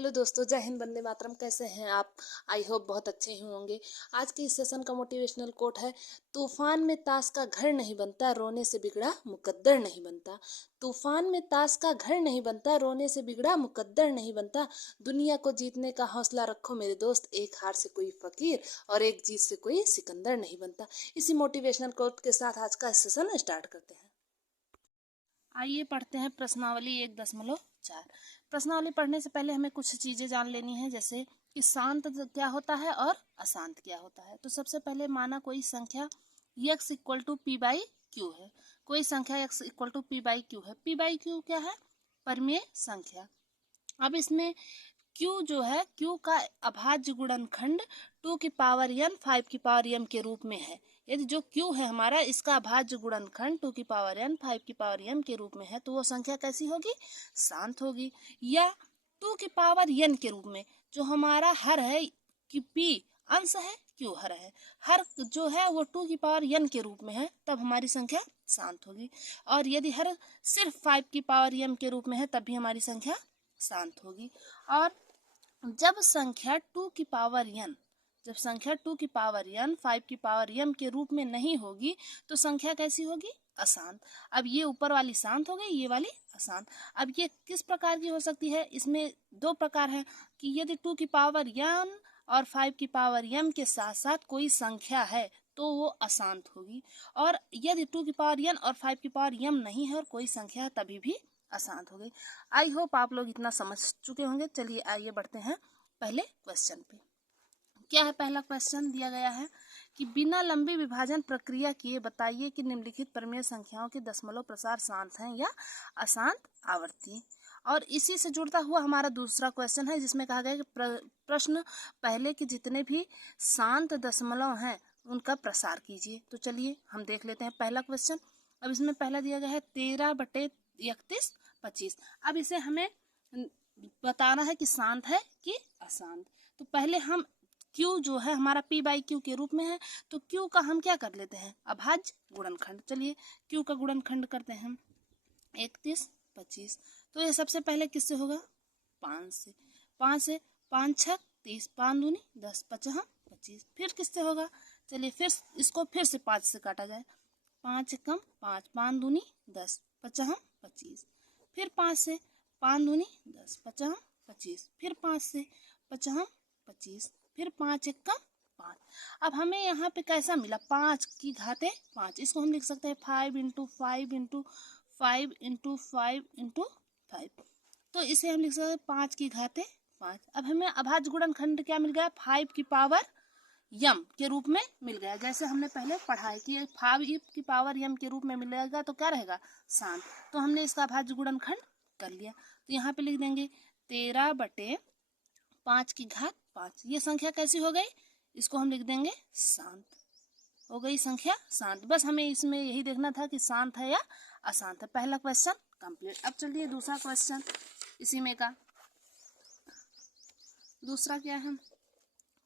Hello दोस्तों, जय हिंद, वंदे मातरम। कैसे हैं आप? आई होप बहुत अच्छे ही होंगे। आज के इस सेशन का मोटिवेशनल कोट है, तूफान में ताश का घर नहीं बनता, रोने से बिगड़ा मुकद्दर नहीं बनता। तूफान में ताश का घर नहीं बनता, रोने से बिगड़ा मुकद्दर नहीं बनता। दुनिया को जीतने का हौसला रखो मेरे दोस्त, एक हार से कोई फकीर और एक जीत से कोई सिकंदर नहीं बनता। इसी मोटिवेशनल कोट के साथ आज का सेशन स्टार्ट करते हैं। आइए पढ़ते हैं प्रश्नावली 1.4। प्रश्नावली पढ़ने से पहले हमें कुछ चीजें जान लेनी है, जैसे कि शांत क्या होता है और अशांत क्या होता है। तो सबसे पहले माना कोई संख्या x equal to P by Q है। कोई संख्या x equal to P by Q है। पी बाई क्यू क्या है? परिमेय संख्या। अब इसमें Q जो है, Q का अभाज्य गुणनखंड 2 की पावर n 5 की पावर m के रूप में है। यदि जो Q है हमारा, इसका अभाज्य गुणनखंड 2 की पावर n 5 की पावर m के रूप में है, तो वो संख्या कैसी होगी? शांत होगी। या 2 की पावर n के रूप में, जो हमारा हर है कि P अंश है, Q हर है, हर जो है वो 2 की पावर n के रूप में है, तब हमारी संख्या शांत होगी। और यदि हर सिर्फ 5 की पावर m के रूप में है, तब भी हमारी संख्या शांत होगी। और जब संख्या 2 की पावर n, जब संख्या 2 की पावर n 5 की पावर m के रूप में नहीं होगी, तो संख्या कैसी होगी? अशांत। अब ये ऊपर वाली शांत हो गई, ये वाली अशांत। अब ये किस प्रकार की हो सकती है? इसमें दो प्रकार है कि यदि 2 की पावर n और 5 की पावर m के साथ साथ कोई संख्या है तो वो अशांत होगी, और यदि 2 की पावर n और 5 की पावर m नहीं है और कोई संख्या है, तभी भी अशांत हो गई। आई होप आप लोग इतना समझ चुके होंगे। चलिए आइए बढ़ते हैं पहले क्वेश्चन पे। क्या है पहला क्वेश्चन? दिया गया है कि बिना लंबी विभाजन प्रक्रिया किए बताइए कि निम्नलिखित परिमेय संख्याओं के दशमलव प्रसार शांत हैं या अशांत आवर्ती। और इसी से जुड़ता हुआ हमारा दूसरा क्वेश्चन है, जिसमें कहा गया कि प्रश्न पहले के जितने भी शांत दशमलव हैं उनका प्रसार कीजिए। तो चलिए हम देख लेते हैं पहला क्वेश्चन। अब इसमें पहला दिया गया है 13/31/25। अब इसे हमें बताना है कि शांत है कि अशांत। तो पहले हम Q जो है हमारा P बाई Q के रूप में है, तो Q का हम क्या कर लेते हैं? अभाज्य गुणनखंड। चलिए Q का गुणनखंड करते हैं 31/25। तो ये सबसे पहले किससे होगा? 5 से। 5 से 5 6 30, 5 दूनी 10, 5 25। फिर किससे होगा? चलिए फिर इसको फिर से 5 से काटा जाए। 5 कम 5, 5 दूनी 10, 5 25। फिर 5 से 5 दूनी 10, 5 25। फिर 5 से 5 25। फिर 5 कम 5। अब हमें यहाँ पे कैसा मिला? 5 की घाते 5। इसको हम लिख सकते हैं 5 इंटू 5 इंटू 5 इंटू 5 इंटू 5। तो इसे हम लिख सकते हैं 5 की घाते 5। अब हमें अभाज्य गुणनखंड क्या मिल गया? 5 की पावर m के रूप में मिल गया। जैसे हमने पहले पढ़ा है कि 5 की पावर m के रूप में मिलेगा तो क्या रहेगा? शांत। तो हमने इसका अभाज्य गुणनखंड कर लिया। तो यहाँ पे लिख देंगे 13/5 की घात 5। ये संख्या कैसी हो गई? इसको हम लिख देंगे शांत। हो गई संख्या शांत। बस हमें इसमें यही देखना था कि शांत है या अशांत है। पहला क्वेश्चन कंप्लीट। अब चलिए दूसरा क्वेश्चन इसी में का। दूसरा क्या है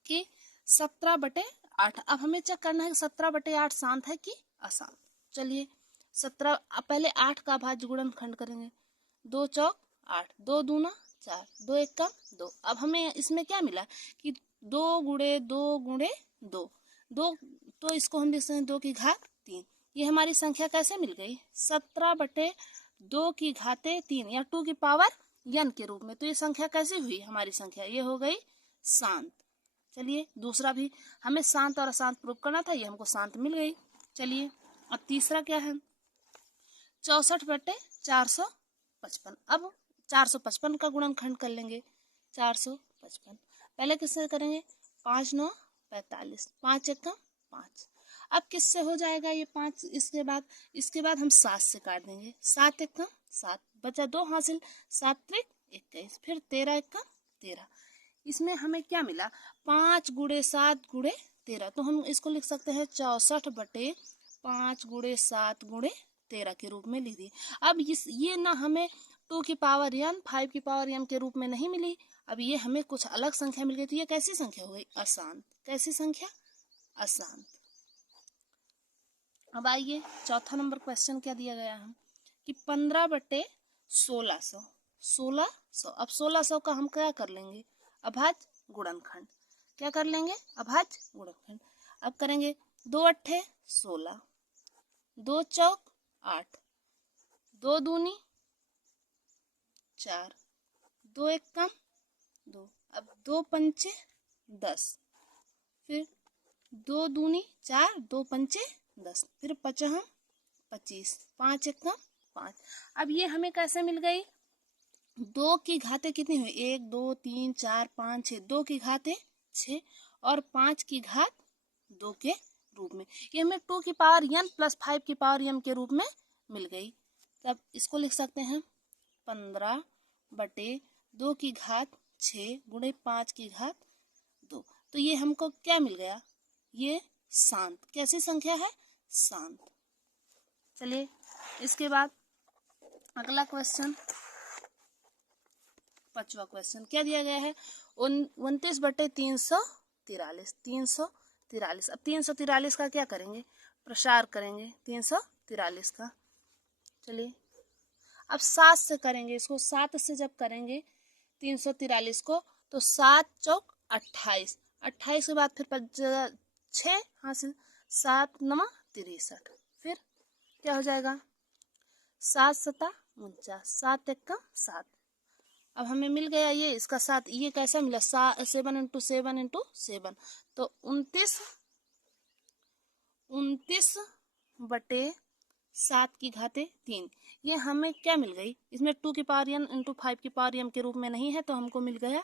कि 17/8। अब हमें चेक करना है कि 17/8 शांत है कि अशांत। चलिए 17, पहले 8 का अभाज्य गुणनखंड करेंगे। 2 चौक 8, 2 दूना 4, 2 एक का 2। अब हमें इसमें क्या मिला कि 2 गुणे 2 गुणे 2, 2, तो इसको हम लिख सकते हैं 2 की घात 3। ये हमारी संख्या कैसे मिल गई? 17/2 की घाते 3 या 2 की पावर n के रूप में। तो ये संख्या कैसी हुई? हमारी संख्या ये हो गई शांत। चलिए दूसरा भी हमें शांत और अशांत प्रूव करना था, ये हमको शांत मिल गई। चलिए अब तीसरा क्या है? 64/455। अब 455 का गुणनखंड कर लेंगे। 455 पहले किससे करेंगे? 5 9 45, 5 1 5। अब किससे हो जाएगा ये 5? इसके बाद हम 7 से काट देंगे। 7 1 7, बचा 2 हासिल, 7 3 21। फिर 13 1 13। इसमें हमें क्या मिला? 5 गुणे 7 गुणे 13। तो हम इसको लिख सकते हैं 64/5 गुणे 7 गुणे 13 के रूप में लिख दिए। अब ये ना हमें 2 की पावर n 5 की पावर m के रूप में नहीं मिली। अब ये हमें कुछ अलग संख्या मिल गई। तो ये कैसी संख्या हो गई? अशांत। कैसी संख्या? अशांत। अब आइए चौथा नंबर क्वेश्चन क्या दिया गया है कि 15/1600। 16 100। अब 1600 का हम क्या कर लेंगे, अभाज्य गुणनखंड। क्या कर लेंगे, अभाज्य गुणनखंड। अब करेंगे 2 अट्ठे 16, 2 चौक 8, 2 दूनी 4, 2 एकम 2, अब 2 पंचे 10, फिर 2 दूनी 4, 2 पंचे 10, फिर पचहम 25, 5 एकम 5। अब ये हमें कैसे मिल गई, 2 की घातें कितनी हुई, 1 2 3 4 5 6, 2 की घातें 6 और 5 की घात 2 के रूप में। ये हमें 2 की पावर n प्लस 5 की पावर m के रूप में मिल गई। तब इसको लिख सकते हैं 15 बटे 2 की घात 6 गुणे 5 की घात 2। तो ये हमको क्या मिल गया, ये शांत, कैसी संख्या है, शांत। चलिए इसके बाद अगला क्वेश्चन, 5वां क्वेश्चन क्या दिया गया है, 29 बटे 343, 343। अब 343 का क्या करेंगे, प्रसार करेंगे 343 का। चलिए अब 7 से करेंगे इसको, 7 से जब करेंगे 343 को तो 7 चौक 28, 28 के बाद फिर 6 हासिल, 7 नमा 63, फिर क्या हो जाएगा 7 सता 49, 7 एकम 7। अब हमें मिल गया ये, इसका 7, ये कैसा मिला, 7 इंटू 7 इंटू 7, तो 29 बटे 7 की घातें 3। ये हमें क्या मिल गई, इसमें 2 की पावर n इंटू 5 की पावर m के रूप में नहीं है, तो हमको मिल गया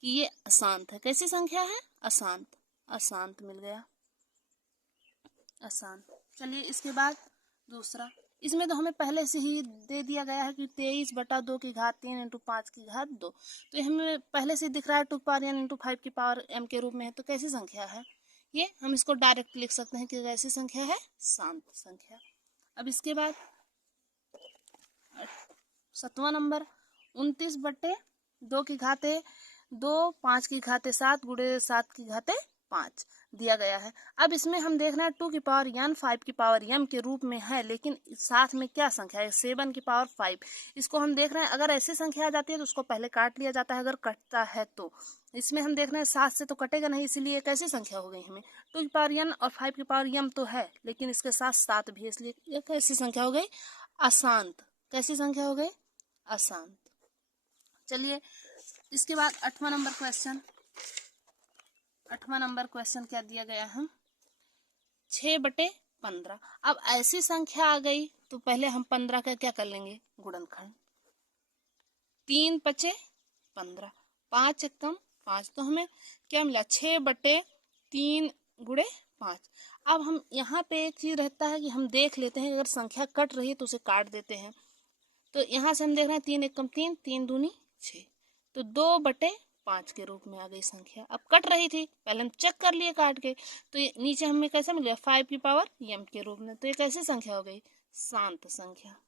कि ये अशांत है। कैसी संख्या है, अशांत, अशांत मिल गया, अशांत। चलिए इसके बाद दूसरा, इसमें तो हमें पहले से ही दे दिया गया है कि 23 बटा 2 की घात 3 इंटू 5 की घात 2, तो ये हमें पहले से दिख रहा है 2 की पावर n इंटू 5 की पावर m के रूप में है। तो कैसी संख्या है ये, हम इसको डायरेक्ट लिख सकते हैं कि कैसी संख्या है, शांत संख्या। अब इसके बाद 7वां नंबर, 29 बटे 2 की घातें 2, 5 की घातें 7 गुणे 7 की घातें 5 दिया गया है। अब इसमें हम देख रहे हैं 2 की पावर n 5 की पावर m के रूप में है, लेकिन साथ में क्या संख्या है, 7 की पावर 5। इसको हम देख रहे हैं, अगर ऐसी संख्या आ जाती है तो उसको पहले काट लिया जाता है, अगर कटता है तो। इसमें हम देख रहे हैं 7 से तो कटेगा नहीं, इसीलिए कैसी संख्या हो गई हमें, 2 की पावर n और 5 की पावर m तो है, लेकिन इसके साथ 7 भी है, इसलिए ये कैसी संख्या हो गई, अशांत। कैसी संख्या हो गई, अशांत। चलिए इसके बाद 8वां नंबर क्वेश्चन, 8वां नंबर क्वेश्चन क्या दिया गया है, 6 बटे 15। अब ऐसी संख्या आ गई तो पहले हम 15 का क्या कर लेंगे, गुणनखंड। 3 पचे 15, 5 एकम 5, तो हमें क्या मिला, 6 बटे 3 गुणे 5। अब हम यहाँ पे एक चीज रहता है कि हम देख लेते हैं, अगर संख्या कट रही है तो उसे काट देते हैं। तो यहाँ से हम देख रहे हैं 3 एकम 3, 3 दूनी 6, तो 2 बटे 5 के रूप में आ गई संख्या। अब कट रही थी, पहले हम चेक कर लिए काट के, तो ये नीचे हमें कैसा मिल गया, 5 की पावर m के रूप में। तो ये कैसी संख्या हो गई, शांत संख्या।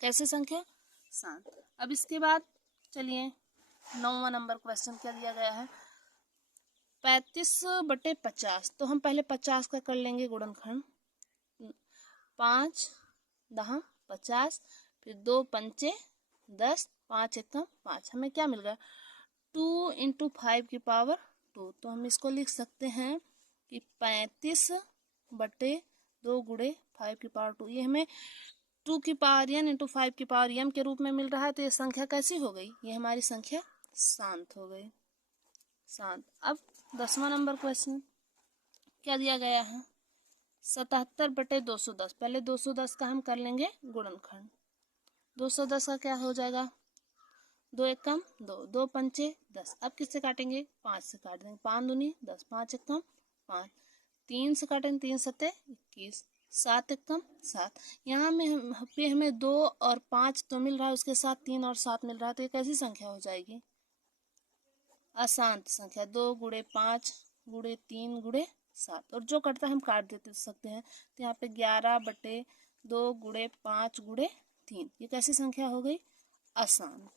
कैसी संख्या, शांत। अब इसके बाद चलिए 9वां नंबर क्वेश्चन क्या दिया गया है, 35 बटे 50। तो हम पहले 50 का कर लेंगे गुणनखंड, 5 दहा 50, फिर 2 पंचे 10, 5 एकम 5, हमें क्या मिल गया, 2 इंटू 5 की पावर 2। तो हम इसको लिख सकते हैं कि 35 बटे 2 गुणे 5 की पावर 2। ये हमें 2 की पावर n इंटू 5 की पावर m के रूप में मिल रहा है। तो ये संख्या कैसी हो गई, ये हमारी संख्या शांत हो गई, शांत। अब 10वां नंबर क्वेश्चन क्या दिया गया है, 77 बटे 210। पहले 210 का हम कर लेंगे गुणनखंड, 210 का क्या हो जाएगा, 2 एकम 2, 2 पंचे 10। अब किससे काटेंगे, 5 से काट देंगे, 5 दूनी 10, 5 एकम 5, 3 से काटेंगे, 3 सत्ते 21, 7 एकम 7। यहाँ में पे हमें 2 और 5 तो मिल रहा है, उसके साथ 3 और 7 मिल रहा है, तो ये कैसी संख्या हो जाएगी, अशांत संख्या। 2 गुणे 5 गुणे 3 गुणे 7, और जो कटता है हम काट देते सकते हैं। तो यहाँ पे 11 बटे 2 गुणे 5 गुणे 3, ये कैसी संख्या हो गई, अशांत।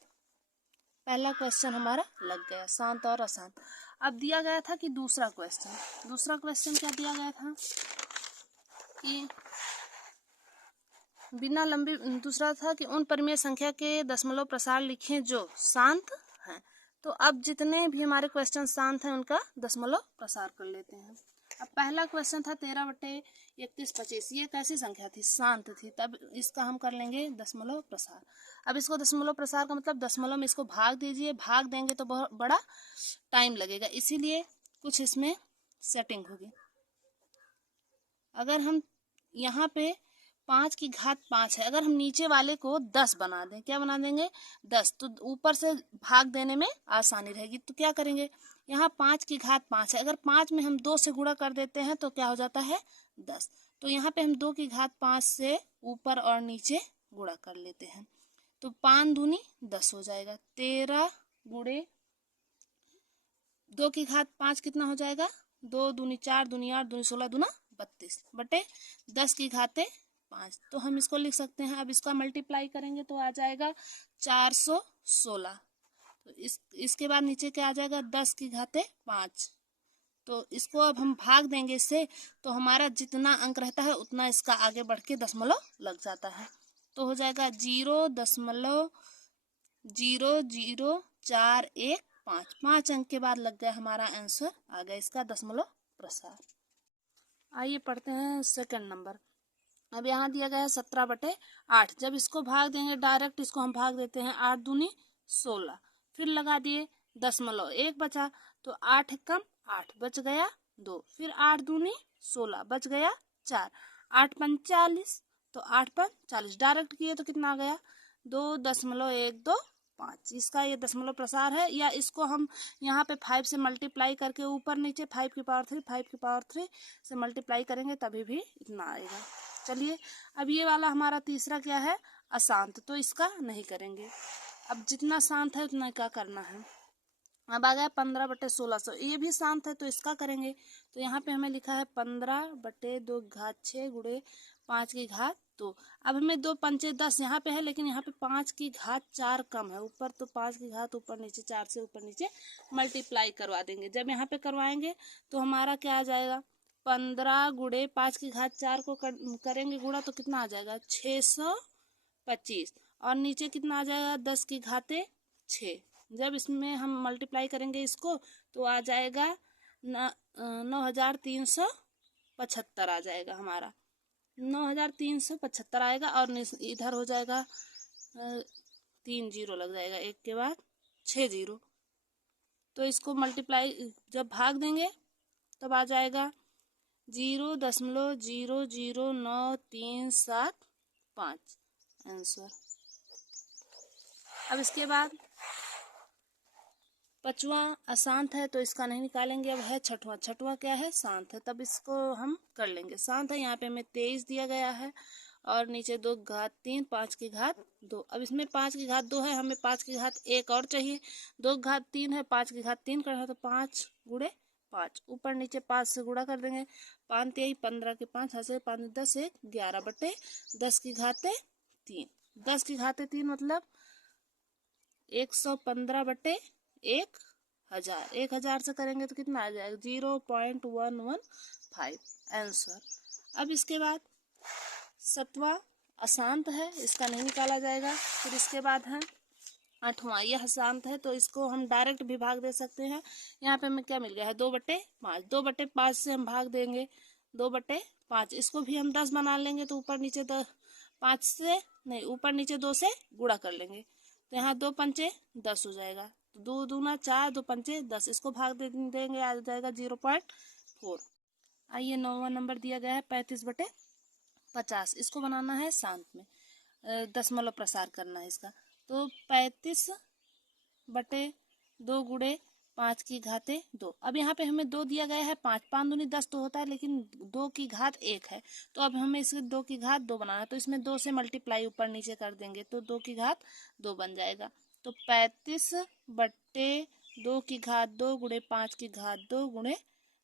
पहला क्वेश्चन हमारा लग गया, शांत और अशांत। अब दिया गया था कि दूसरा क्वेश्चन क्या दिया गया था कि बिना लंबी दूसरा था कि उन परिमेय संख्या के दशमलव प्रसार लिखें जो शांत हैं। तो अब जितने भी हमारे क्वेश्चन शांत हैं उनका दशमलव प्रसार कर लेते हैं। अब पहला क्वेश्चन था 13/31/25। ये कैसी संख्या थी? शांत थी, तब इसका हम कर लेंगे दशमलव प्रसार। अब इसको दशमलव प्रसार का मतलब दशमलव में इसको भाग दीजिए, भाग देंगे तो बहुत बड़ा टाइम लगेगा, इसीलिए कुछ इसमें सेटिंग होगी। अगर हम यहाँ पे 5 की घात 5 है, अगर हम नीचे वाले को 10 बना दें, क्या बना देंगे? 10, तो ऊपर से भाग देने में आसानी रहेगी। तो क्या करेंगे? यहाँ 5 की घात 5 है, अगर 5 में हम 2 से गुणा कर देते हैं तो क्या हो जाता है? 10। तो यहाँ पे हम 2 की घात 5 से ऊपर और नीचे गुणा कर लेते हैं, तो 5 दूनी 10 हो जाएगा। 13 गुणे 2 की घात 5 कितना हो जाएगा? 2 दूनी 4, दूनी 8, दूनी 16, दूना 32 बटे 10 की घाते 5। तो हम इसको लिख सकते हैं। अब इसका मल्टीप्लाई करेंगे तो आ जाएगा 416। तो इसके बाद नीचे क्या आ जाएगा? 10 की घाते 5। तो इसको अब हम भाग देंगे इससे, तो हमारा जितना अंक रहता है उतना इसका आगे बढ़ के दशमलव लग जाता है। तो हो जाएगा 0.00041 5 अंक के बाद लग गया हमारा आंसर, आ गया इसका दशमलव प्रसार। आइए पढ़ते हैं सेकंड नंबर। अब यहाँ दिया गया है 17/8। जब इसको भाग देंगे डायरेक्ट, इसको हम भाग देते हैं 8 दूनी 16, फिर लगा दिए दशमलव, 1 बचा, तो 8 कम 8 बच गया 2, फिर 8 दूनी 16 बच गया 4, 8 पंच 40, तो 8 पंच 40 डायरेक्ट किए तो कितना आ गया? 2.125। इसका ये दशमलव प्रसार है। या इसको हम यहाँ पे 5 से मल्टीप्लाई करके ऊपर नीचे 5 की पावर 3 से मल्टीप्लाई करेंगे तभी भी इतना आएगा। चलिए, अब ये वाला हमारा तीसरा क्या है? अशांत, तो इसका नहीं करेंगे। अब जितना शांत है उतना क्या करना है। अब आ गया 15/1600। ये भी शांत है तो इसका करेंगे। तो यहाँ पे हमें लिखा है 15/2 घात 6 गुणे 5 की घात 2। अब हमें 2 पंचे 10 यहाँ पे है, लेकिन यहाँ पे 5 की घात 4 कम है ऊपर, तो 5 की घात ऊपर नीचे 4 से ऊपर नीचे मल्टीप्लाई करवा देंगे। जब यहाँ पे करवाएंगे तो हमारा क्या आ जाएगा? 15 गुणे 5 की घात 4 को करेंगे गुणा तो कितना आ जाएगा? 625। और नीचे कितना आ जाएगा? 10 की घाते 6। जब इसमें हम मल्टीप्लाई करेंगे इसको तो आ जाएगा 9375 आ जाएगा हमारा, 9375 आएगा। और इधर हो जाएगा 3 जीरो लग जाएगा, एक के बाद 6 जीरो। तो इसको मल्टीप्लाई जब भाग देंगे तब आ जाएगा 0.00937 आंसर। अब इसके बाद पांचवा अशांत है तो इसका नहीं निकालेंगे। अब है छठवां। छठवां क्या है? शांत है, तब इसको हम कर लेंगे। शांत है, यहाँ पे हमें 23 दिया गया है और नीचे 2 घात 3 5 की घात 2। अब इसमें 5 की घात 2 है, हमें 5 की घात 1 और चाहिए। 2 घात 3 है, 5 की घात 3 करना है, तो 5 गुणे 5 ऊपर नीचे 5 से गुणा कर देंगे। 5 3 15 के 5 ऐसे 5 10 1 11 बटे 10 की घाते 3। 10 की घाते 3 मतलब 115/1000। 1000 से करेंगे तो कितना आ जाएगा? 0.115 आंसर। अब इसके बाद सातवां अशांत है, इसका नहीं निकाला जाएगा। फिर इसके बाद है आठवां। यह शांत है तो इसको हम डायरेक्ट भी भाग दे सकते हैं। यहाँ पे हमें क्या मिल गया है? 2/5। 2/5 से हम भाग देंगे 2/5। इसको भी हम 10 बना लेंगे, तो ऊपर नीचे 5 से नहीं, ऊपर नीचे 2 से गुणा कर लेंगे, तो यहाँ 2 पंचे 10 हो जाएगा। 2 दूना 4, 2 पंचे 10, इसको भाग देंगे, आ जाएगा 0.4। आइए 9वां नंबर दिया गया है 35/50। इसको बनाना है शांत में, दशमलव प्रसार करना है इसका। तो 35/2 गुणे 5 की घाते 2। अब यहाँ पे हमें 2 दिया गया है, 5 5 दूनी 10 तो होता है, लेकिन 2 की घात 1 है, तो अब हमें इसे 2 की घात 2 बनाना है। तो इसमें 2 से मल्टीप्लाई ऊपर नीचे कर देंगे तो 2 की घात 2 बन जाएगा। तो 35/2 की घात 2 गुणे 5 की घात 2 गुणे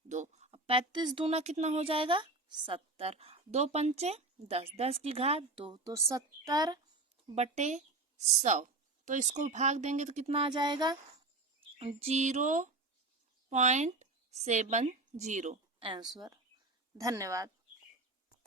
2। 35 दूना कितना हो जाएगा? 70। 2 पंचे 10, 10 की घात 2, तो 70/100। तो इसको भाग देंगे तो कितना आ जाएगा? 0.70 आंसर। धन्यवाद।